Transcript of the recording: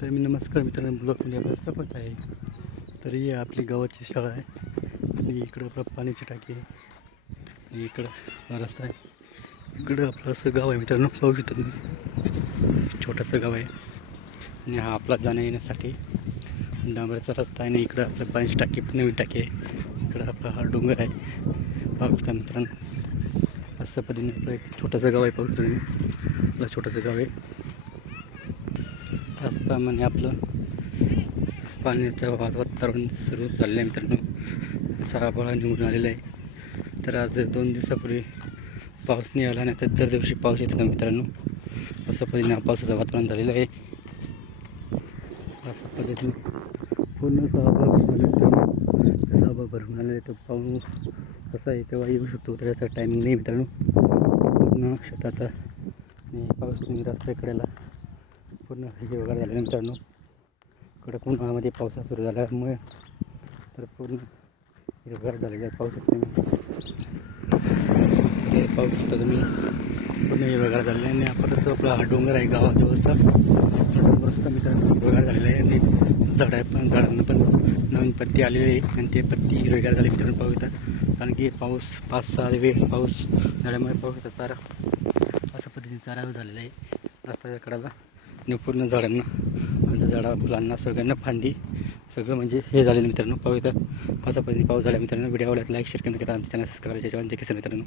तर मी नमस्कार मित्रांनो ब्लॉकमध्ये आपलं स्वागत आहे. तर ही आपली गावाची शाळा आहे. आणि इकडं आपलं पाण्याची टाकी आहे. आणि इकडं रस्ता आहे. इकडं आपलं असं गाव आहे मित्रांनो पाहू शकतो तुम्ही छोटंसं गाव आहे. आणि हा आपला जाण्या येण्यासाठी डांबराचा रस्ता आहे. आणि इकडं आपलं पाण्याची टाकी पण नवीन टाकी आहे. इकडं आपला हा डोंगर आहे. पाहू शकता मित्रांनो. असं पद्धतीने आपलं एक छोटंसं गाव आहे पाहू शकता तुम्ही आपलं छोटंसं गाव आहे. त्याचप्रमाणे आपलं पाण्याचं वातावरण सुरू झालेलं आहे मित्रांनो. असा निघून आलेला आहे. तर आज दोन दिवसापूर्वी पाऊस नाही आला नाही तर दर दिवशी पाऊस येत मित्रांनो. असं पद्धतीने पावसाचं वातावरण झालेलं आहे. अशा पद्धतीने पूर्ण असं भरून आलेला आहे. तर पाऊस कसा आहे तेव्हा येऊ शकतो त्याचा टायमिंग नाही मित्रांनो. पूर्ण शेतात आणि पाऊस असतो इकडेला पूर्ण हे वगैरे झालं. मित्रांनो कडक उन्हाळ्यामध्ये पावसा सुरू झाल्यामुळे तर पूर्ण हिरवगार झालेलं आहे. पाऊस मी पाहू शकता तुम्ही पूर्ण हिरवगार झालेलं आहे. आणि परत आपला हा डोंगर आहे गावाजवळचा तो डोंगरसुद्धा मित्रांनो हिरवगार झालेला आहे. आणि झाड आहे पण झाडांना पण नवीन पत्ती आलेली आहे. आणि ते पत्ती हिरवेगार झाली मित्रांनो पाहू येतात कारण की पाऊस पाच सहा वेळेस पाऊस झाल्यामुळे पाहू येतात चारा अशा पद्धतीने चारा झालेला आहे. रस्त्याच्या कडाला आणि पूर्ण झाडांना म्हणजे झाडा फुलांना सगळ्यांना फांदी. सगळं म्हणजे हे झालेलं मित्रांनो. पाहू इथं. अशा पाऊस झाला मित्रांनो. व्हिडिओ आवडल्यास लाईक शेअर करा. आमच्या चॅनल सबस्क्राईब करायच्या मित्रांनो.